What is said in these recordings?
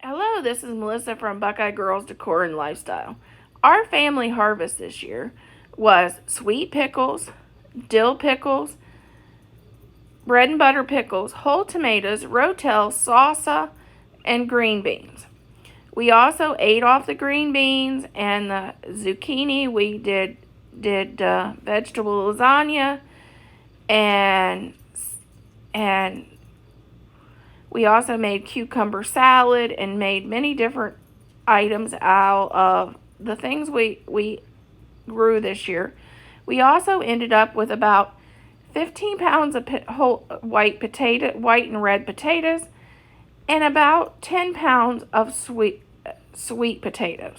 Hello, this is Melissa from Buckeye Girls Decor and Lifestyle. Our family harvest this year was sweet pickles, dill pickles, bread and butter pickles, whole tomatoes, rotel, salsa, and green beans. We also ate off the green beans and the zucchini. We did vegetable lasagna, and we also made cucumber salad and made many different items out of the things we grew this year. We also ended up with about 15 pounds of whole white and red potatoes, and about 10 pounds of sweet potatoes.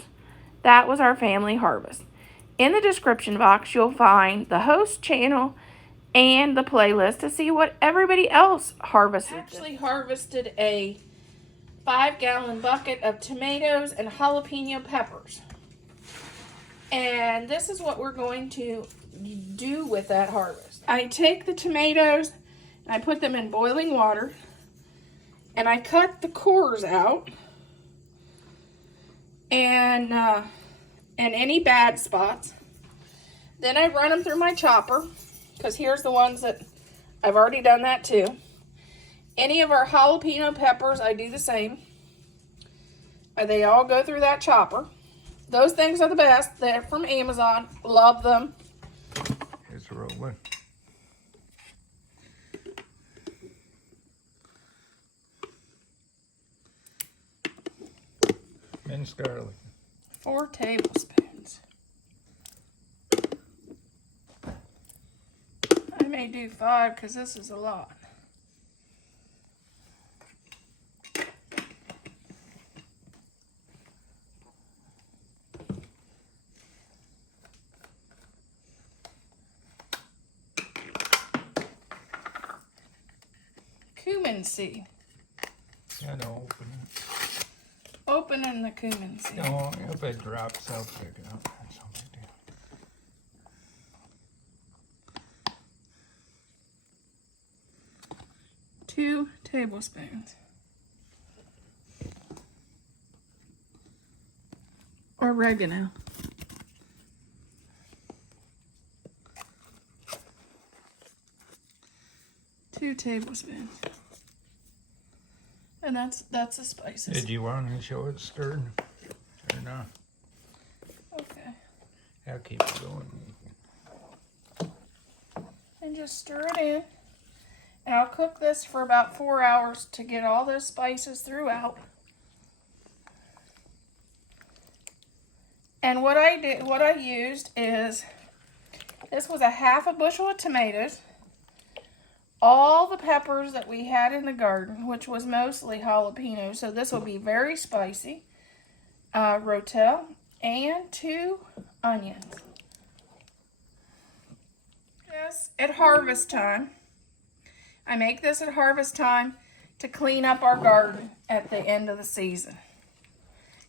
That was our family harvest. In the description box, you'll find the host channel and the playlist to see what everybody else harvested. I actually harvested a 5-gallon bucket of tomatoes and jalapeno peppers. And this is what we're going to do with that harvest. I take the tomatoes and I put them in boiling water, and I cut the cores out and any bad spots. Then I run them through my chopper, because here's the ones that I've already done that too. Any of our jalapeno peppers, I do the same. They all go through that chopper. Those things are the best. They're from Amazon. Love them. Here's the rolling. Minced garlic. 4 tablespoons. I may do 5 because this is a lot. Cumin seed. Yeah, no, open it. Opening the cumin seed. No, if it drops, I'll pick it up. That's no big deal. 2 tablespoons. Oregano. 2 tablespoons. And that's the spices. Did you want to show it stirred or not? Okay. I'll keep it going. And just stir it in. And I'll cook this for about 4 hours to get all those spices throughout. And what I used is, this was a half a bushel of tomatoes, all the peppers that we had in the garden, which was mostly jalapeno, so this will be very spicy, rotel, and 2 onions. Yes, at harvest time. I make this at harvest time to clean up our garden at the end of the season.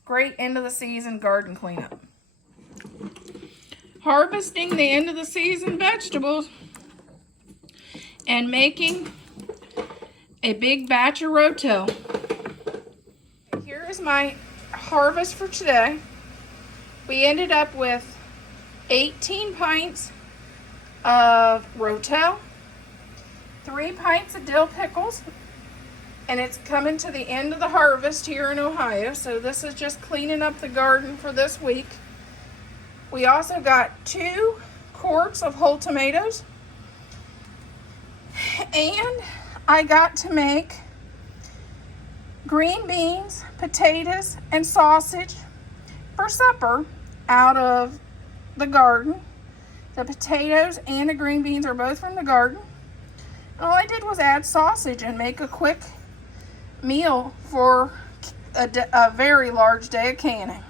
Great end of the season garden cleanup. Harvesting the end of the season vegetables and making a big batch of rotel. Here is my harvest for today. We ended up with 18 pints of rotel, 3 pints of dill pickles, and it's coming to the end of the harvest here in Ohio, so this is just cleaning up the garden for this week. We also got 2 quarts of whole tomatoes, and I got to make green beans, potatoes, and sausage for supper out of the garden. The potatoes and the green beans are both from the garden. All I did was add sausage and make a quick meal for a very large day of canning.